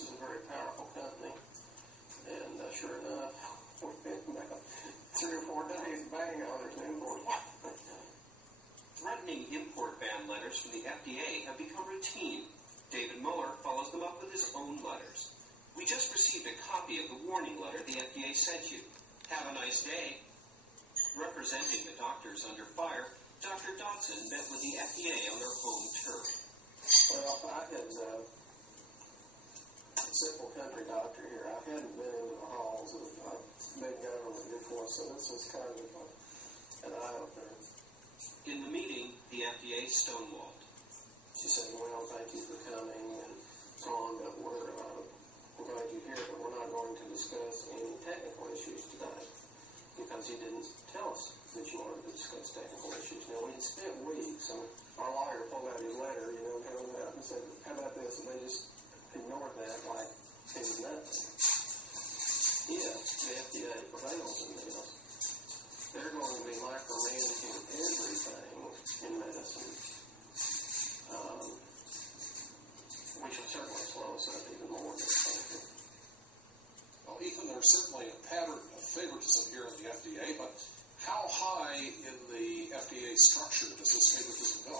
this is a very powerful company. And sure enough, within about 3 or 4 days, bang, there's an import. Threatening import ban letters from the FDA have become routine. David Muller follows them up with his own letters. We just received a copy of the warning letter the FDA sent you. Have a nice day. Representing the doctors under fire, Dr. Dodson met with the FDA on their home turf. Well, I had a simple country doctor here. I hadn't been into the halls of big government before, so this was kind of an eye-opener. In the meeting, the FDA stonewalled. She said, well, thank you for coming and so on, but we're glad you're here, but we're not going to discuss any technical issues today because you didn't tell us that you wanted to discuss technical issues. Now, we had spent weeks, and our lawyer pulled out his letter, held it out and said, how about this? And they just ignored that like it was nothing. If the FDA prevails in this, they're going to be micromanaging everything in medicine, which will certainly slow us up even more than expected. Well, Ethan, there's certainly a pattern of favoritism here in the FDA, but how high in the FDA structure does this favoritism go?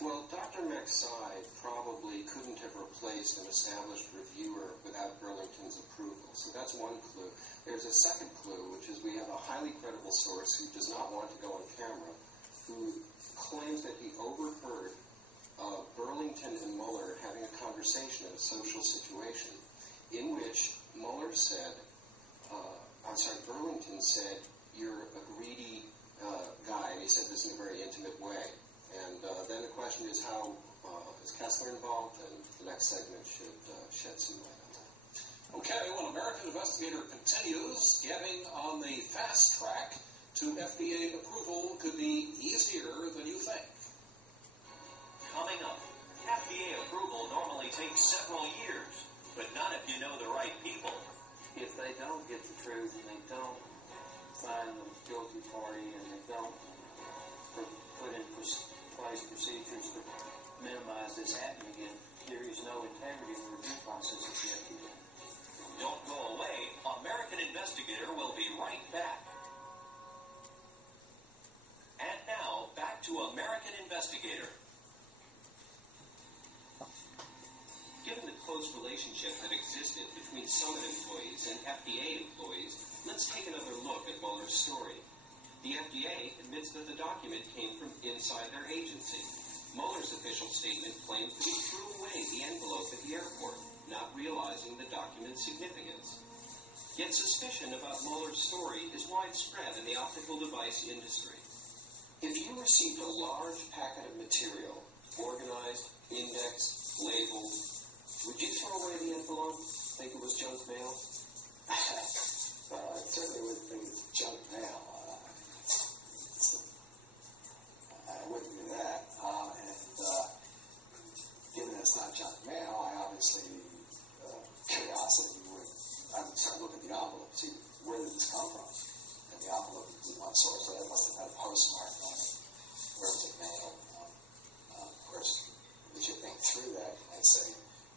Well, Dr. McSide probably couldn't have replaced an established reviewer without Burlington's approval. So that's one clue. There's a second clue, which is we have a highly credible source who does not want to go on camera, who claims that he overheard Burlington and Muller having a conversation in a social situation in which Muller said, Burlington said, you're a greedy guy, and he said this in a very intimate way. And then the question is, how is Kessler involved? And the next segment should shed some light on that. Okay, well, American Investigator continues. Getting on the fast track to FDA approval could be easier than you think. Coming up, FDA approval normally takes several years, but not if you know the right people. If they don't get the truth and they don't find the guilty party and they don't put in place procedures to minimize this happening again, there is no integrity in the review process of the FDA. Don't go away. American Investigator will be right back. And now, back to American Investigator. Given the close relationship that existed between Summit employees and FDA employees, let's take another look at Muller's story. The FDA admits that the document came from inside their agency. Muller's official statement claims that he threw away the envelope at the airport, not realizing the document's significance. Yet suspicion about Muller's story is widespread in the optical device industry. If you received a large packet of material, organized, indexed, labeled, would you throw away the envelope? Think it was junk mail? I certainly wouldn't think it's junk mail. I wouldn't do that. Given it's not junk mail, I obviously, curiosity I would start looking at the envelope, see where did this come from? And the envelope would be one source, so that must have had a postmark on it. Where was it mailed? Of course, as you think through that, you might say,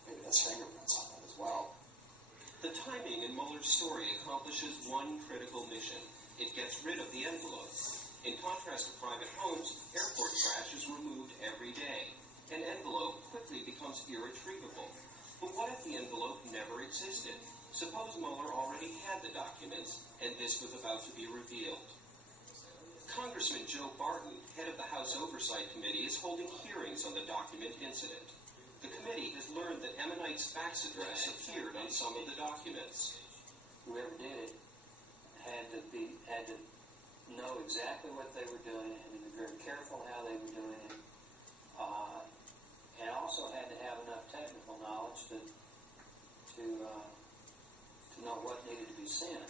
maybe there's fingerprints on that as well. The timing in Muller's story accomplishes one critical mission. It gets rid of the envelope. In contrast to private homes, airport trash is removed every day. An envelope quickly becomes irretrievable. But what if the envelope never existed? Suppose Muller already had the documents, and this was about to be revealed. Congressman Joe Barton, head of the House Oversight Committee, is holding hearings on the document incident. The committee has learned that Ammonite's fax address appeared on some of the documents. Whoever did it had to know exactly what they were doing, had to be very careful how they were doing it, and also had to have enough technical knowledge to know what needed to be sent.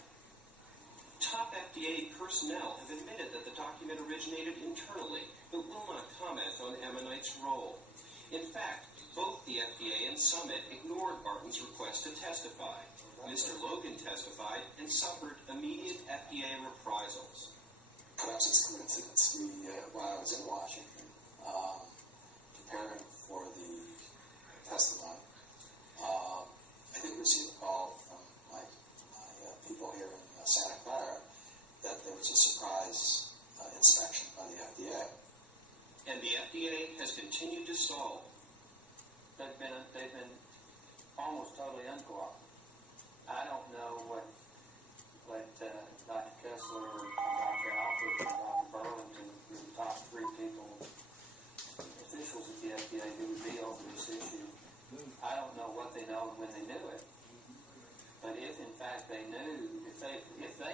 Top FDA personnel have admitted that the document originated internally, but will not comment on Ammonite's role. In fact, both the FDA and Summit ignored Barton's request to testify. Mr. Logan testified and suffered immediate FDA reprisals. Perhaps it's a coincidence. While I was in Washington, preparing for the testimony, I didn't continued to stall. They've been almost totally uncooperative. I don't know what Dr. Kessler or Dr. Alfred or Dr. Burlington, the top three officials at the FDA who would be over this issue. I don't know what they know and when they knew it. But if in fact they knew, if they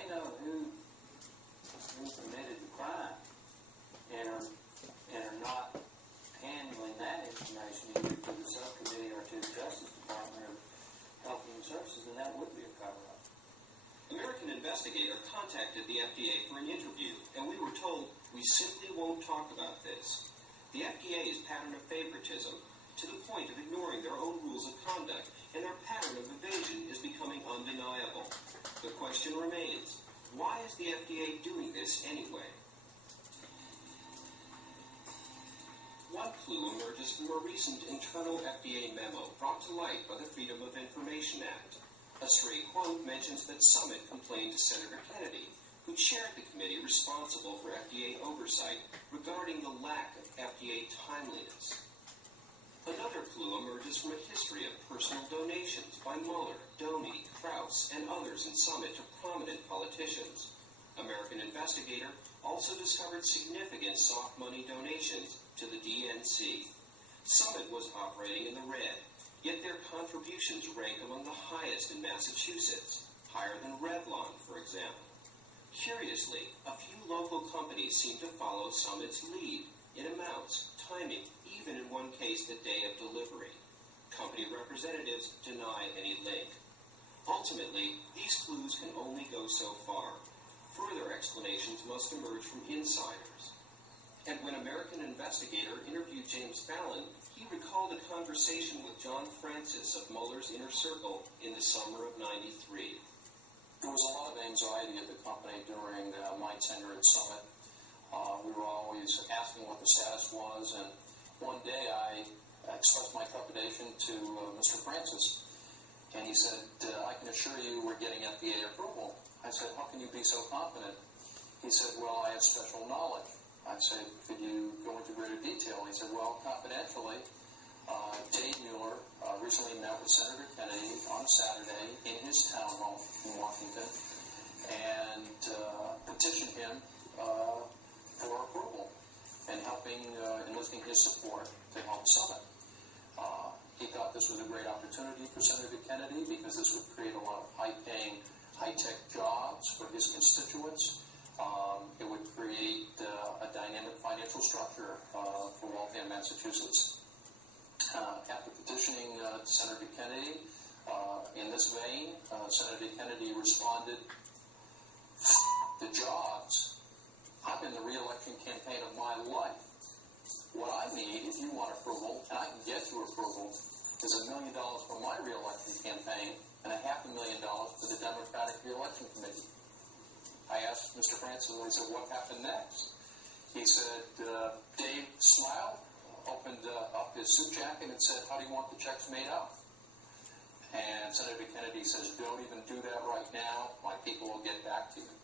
know who committed the crime and are not handling that information either to the subcommittee or to the Justice Department or Health and Human Services, then that would be a cover-up. American Investigator contacted the FDA for an interview, and we were told, we simply won't talk about this. The FDA's pattern of favoritism, to the point of ignoring their own rules of conduct, and their pattern of evasion is becoming undeniable. The question remains, why is the FDA doing this anyway? One clue emerges from a recent internal FDA memo brought to light by the Freedom of Information Act. A stray quote mentions that Summit complained to Senator Kennedy, who chaired the committee responsible for FDA oversight regarding the lack of FDA timeliness. Another clue emerges from a history of personal donations by Muller, Doney, Krauss, and others in Summit to prominent politicians. American Investigator also discovered significant soft money donations to the DNC. Summit was operating in the red, yet their contributions rank among the highest in Massachusetts, higher than Revlon, for example. Curiously, a few local companies seem to follow Summit's lead in amounts, timing, even in one case the day of delivery. Company representatives deny any link. Ultimately, these clues can only go so far. Further explanations must emerge from insiders. And when American Investigator interviewed James Fallon, he recalled a conversation with John Francis of Muller's Inner Circle in the summer of '93. There was a lot of anxiety at the company during my tenure at Summit. We were always asking what the status was, and one day I expressed my trepidation to Mr. Francis, and he said, I can assure you we're getting FDA approval. I said, how can you be so confident? He said, well, I have special knowledge. I said, could you go into greater detail? He said, well, confidentially, David Muller recently met with Senator Kennedy on a Saturday in his town home in Washington and petitioned him for approval and enlisting his support to help Summit. He thought this was a great opportunity for Senator Kennedy because this would create a lot of high-paying, high-tech jobs for his constituents. It would create a dynamic financial structure for Waltham, Massachusetts. After petitioning Senator Kennedy in this vein, Senator Kennedy responded, the jobs. I'm in the re-election campaign of my life. What I need, if you want approval, and I can get you approval, is $1 million for my re-election campaign and $500,000 for the Democratic Re-election Committee. I asked Mr. Francis, I said, what happened next? He said, Dave smiled, opened up his suit jacket and said, how do you want the checks made out? And Senator Kennedy says, don't even do that right now. My people will get back to you.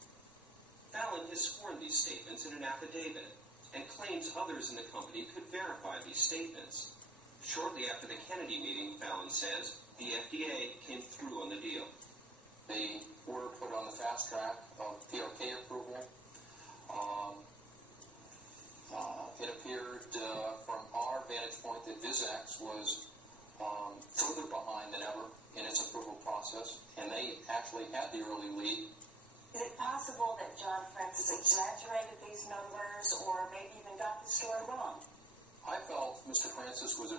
Fallon has sworn these statements in an affidavit and claims others in the company could verify these statements. Shortly after the Kennedy meeting, Fallon says, the FDA came through on the deal. They were put on the fast track of PRK approval. It appeared from our vantage point that Visax was further behind than ever in its approval process, and they actually had the early lead. Is it possible that John Francis exaggerated these numbers or maybe even got the story wrong? I felt Mr. Francis was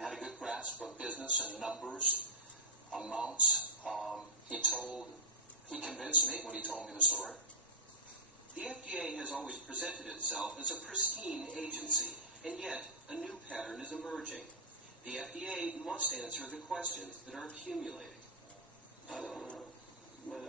had a good grasp of business and numbers, amounts. He convinced me when he told me the story. The FDA has always presented itself as a pristine agency, and yet a new pattern is emerging. The FDA must answer the questions that are accumulating. I don't know, but